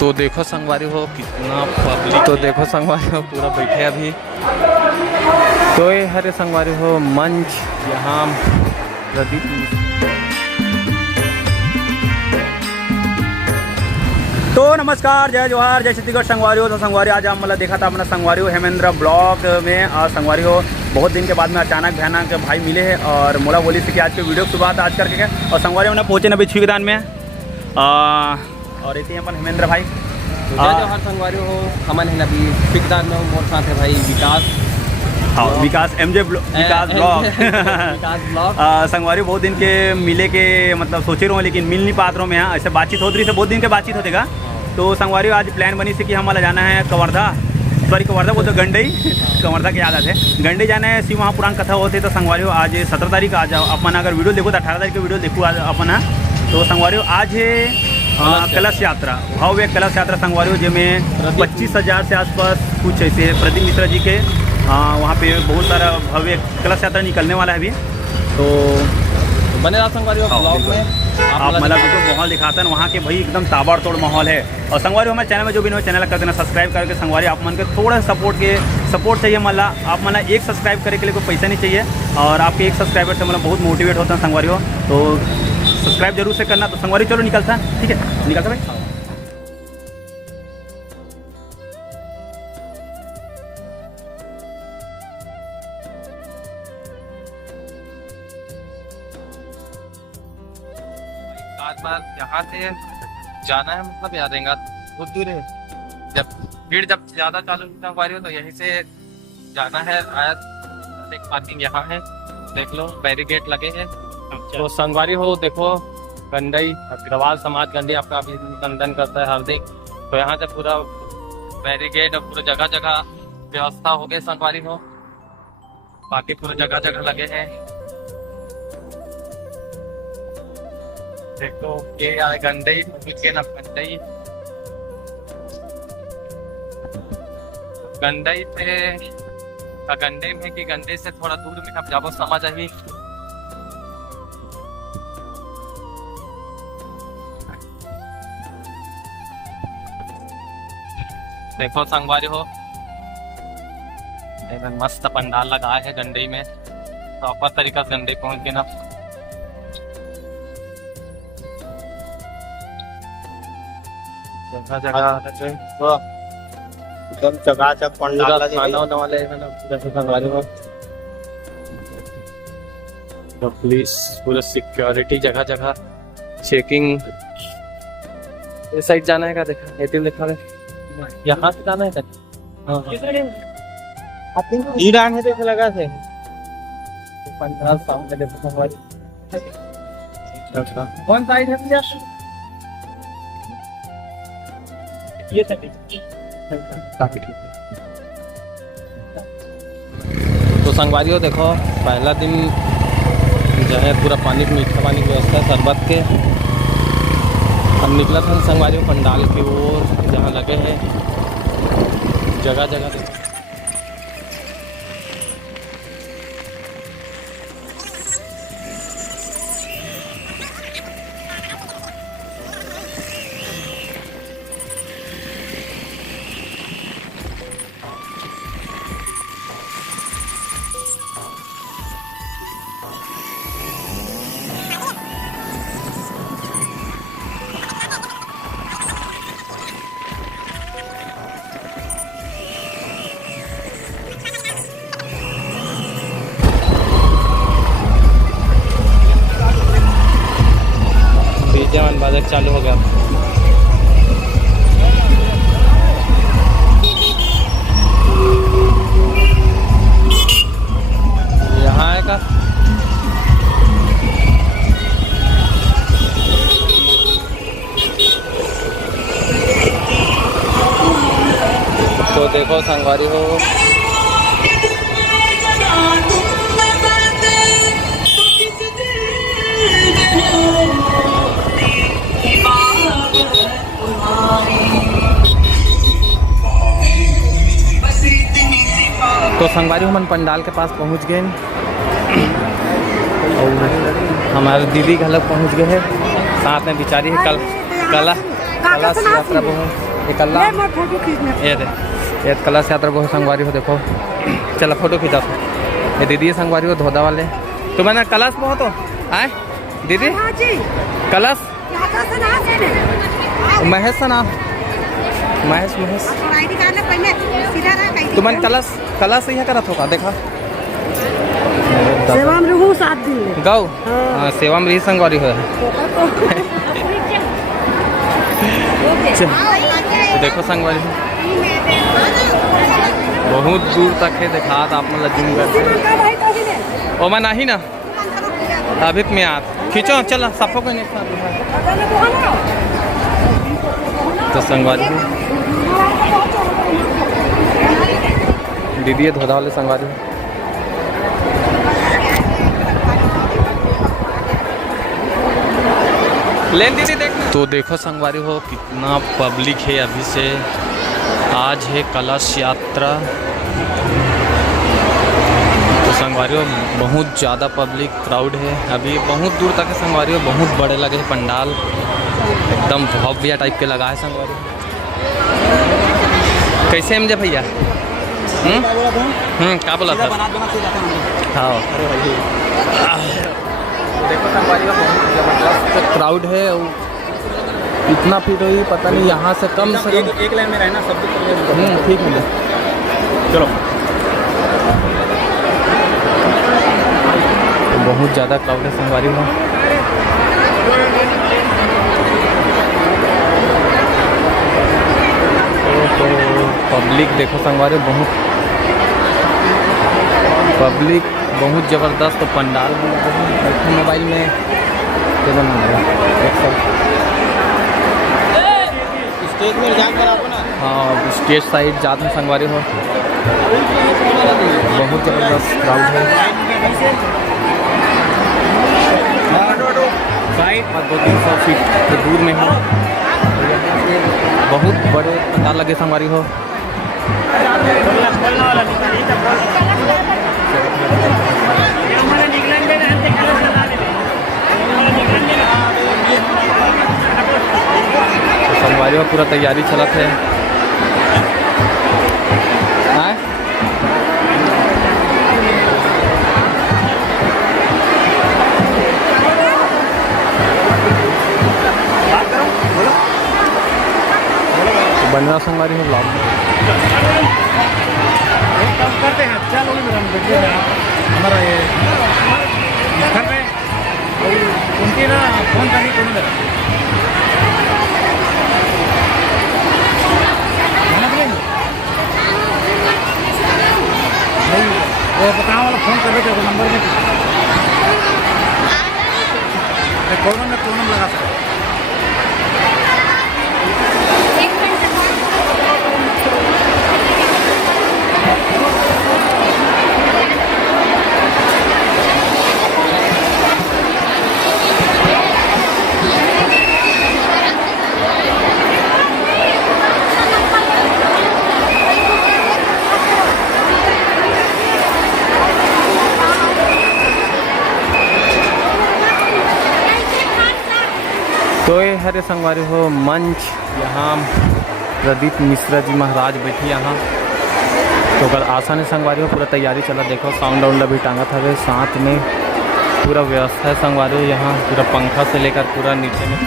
तो देखो संगवारी हो कितना पब्लिक, तो देखो संगवारी हो पूरा बैठे अभी। तो ये हरे संगवारी हो मंच यहाँ प्रदीप। तो नमस्कार, जय जोहार, जय छत्तीसगढ़ संगवारी हो। तो संगवारी आज हम मतलब देखा था अपना संगवारी हो हेमेंद्र ब्लॉग में। और संगवारी हो बहुत दिन के बाद में अचानक भयानक भाई मिले हैं और मोला बोली से कि आज के वीडियो की शुरुआत आज करके गए। और संगवारी हमने पहुँचे ना अभी छिगदान में और इतने अपन हेमेंद्र भाई जय जोहार संगवारी हो। हमन है अभी छिगदान में मोर साथ है भाई विकास। हाँ विकास एमजे विकास ब्लॉग संगवारी बहुत दिन के मिले के मतलब सोचे रहो लेकिन मिल नहीं पात रहो में। ऐसे बातचीत होती रही से बहुत दिन के बातचीत होतेगा। तो संगवारी आज प्लान बनी से कि हम जाना है कवर्धा, सॉरी कवर्धा बोलते गंडई कवर्धा के याद आते हैं गंडई जाना है। शिव वहाँ पुराण कथा होते तो संगवारी हो आज 17 तारीख आज अपन अगर वीडियो देखो तो 18 तारीख की वीडियो देखो आज अपन है। तो संगवारी हो आज है कलश यात्रा, भव्य कलश यात्रा संगवारी हो जिसमें 25,000 से आसपास कुछ ऐसे प्रदीप मिश्रा जी के वहाँ पे बहुत सारा भव्य कलश यात्रा निकलने वाला है अभी। तो बने रहा संगवारी हो ब्लॉग में आप मतलब जो माहौल दिखाते हैं वहाँ के भाई एकदम ताबड़तोड़ माहौल है। और संगवारी हमारे चैनल में जो भी नए चैनल कर देना सब्सक्राइब करके संगवारी आप मन के थोड़ा सपोर्ट चाहिए। मतलब आप मतलब एक सब्सक्राइब करने के लिए कोई पैसा नहीं चाहिए और आपके एक सब्सक्राइबर से मतलब बहुत मोटिवेट होता है संगवारी हो। तो सब्सक्राइब जरूर से करना। तो संगवारी चलो निकलता है, ठीक है निकलता भाई। बार यहाँ से जाना है मतलब याद रहेगा बहुत दूर है। जब भीड़ जब ज्यादा चालू संगवारी हो तो यहीं से जाना है। आया एक पार्किंग यहाँ है, देख लो बैरिकेड लगे हैं। तो संगवारी हो देखो गंडई अग्रवाल समाज गंडई आपका अभिनंदन करता है हार्दिक। तो यहाँ से पूरा बैरिकेड और पूरा जगह जगह व्यवस्था हो गई संगवारी हो। बाकी पूरा जगह जगह लगे हैं। देखो ये गंडई के ना गंडई गंडई पे गंडई में कि गंडई से थोड़ा दूर में अब जाबो समझ आई। देखो संगवारी हो एकदम मस्त पंडाल लगा है गंडई में। प्रॉपर तरीका से गंडई पहुंच गए ना। एकदम चकाचक पंडाल वाले पुलिस पूरा सिक्योरिटी जगह जगह चेकिंग। इस साइड जाना है क्या देखा एटीएम लिखा है यहाँ से जाना है क्या। ईरान है तो लगा थे पंडाल सामने देखो संगवारी। कौन साइड है ये तो संगवारी हो देखो पहला दिन जो है पूरा पानी मीठा पानी की व्यवस्था है शरबत के। हम निकला था संगवारी हो पंडाल की ओर जहाँ लगे हैं जगह जगह। बाजार चालू हो गया। यहाँ आएगा तो देखो संगवारी हो तो संगवारी हम पंडाल के पास पहुंच गए और हमारे दीदी घर पहुंच गए हैं। साथ में बिचारी है कल कलश यात्रा बहुत ये कला ये दे ये कलश यात्रा बहुत संगवारी हो देखो चलो फोटो खींचा तो ये दीदी संगवारी हो धोदा वाले तो मैंने कलश बहुत हो आए दीदी कलश महेश ना महेश महेश तो मैंने कलश यह करत होगा देखा सेवा में रहूं 7 दिन गौ हाँ सेवा में रही संगवारी हो तो देखो संगवारी बहुत दूर तक है देखा आप मतलब जूम कर ओ मैं नहीं ना अभी में आप खींचो चलो सफो को तो संगवारी दीदी धोधा वाले संगवारी लेन दीदी देख तो देखो संगवारी हो कितना पब्लिक है अभी से आज है कलश यात्रा तो संगवारी हो बहुत ज़्यादा पब्लिक क्राउड है अभी बहुत दूर तक है संगवारी हो बहुत बड़े लगे हैं पंडाल एकदम भव्य टाइप के लगा है संगवारी कैसे एमजे भैया क्या बोला था हाँ देखो संगवारी का बहुत ज़बरदस्त क्राउड है इतना भीड़ हुई पता नहीं यहाँ से कम से कम एक लाइन में रहना सब ठीक है चलो तो बहुत ज़्यादा क्राउड है संगवारी में तो पब्लिक देखो संगवारी बहुत पब्लिक बहुत ज़बरदस्त तो पंडाल भी लगे मोबाइल में स्टेज में जाम कर आपको ना हाँ स्टेज साइड जाते हैं संगवारी हो बहुत ज़बरदस्त क्राउड है साइड 200-300 फीट के दूर में है बहुत बड़े पंडाल लगे संगवारी हो संगवारी में पूरा तैयारी चलत है तो बन रहा संगवारी में ब्लॉग करते हैं चलो हमारा ये घर में उनकी ना फोन करनी कौन बताओ वाला फोन कर रहे थे नंबर में कौन लगा सकते तो ये हरे संगवारी हो मंच यहाँ प्रदीप मिश्रा जी महाराज बैठी यहाँ तो अगर आसान है संगवारी हो पूरा तैयारी चला देखो साउंड वाउंड भी टांगा था वे साथ में पूरा व्यवस्था है संगवारी हो यहाँ पूरा पंखा से लेकर पूरा नीचे में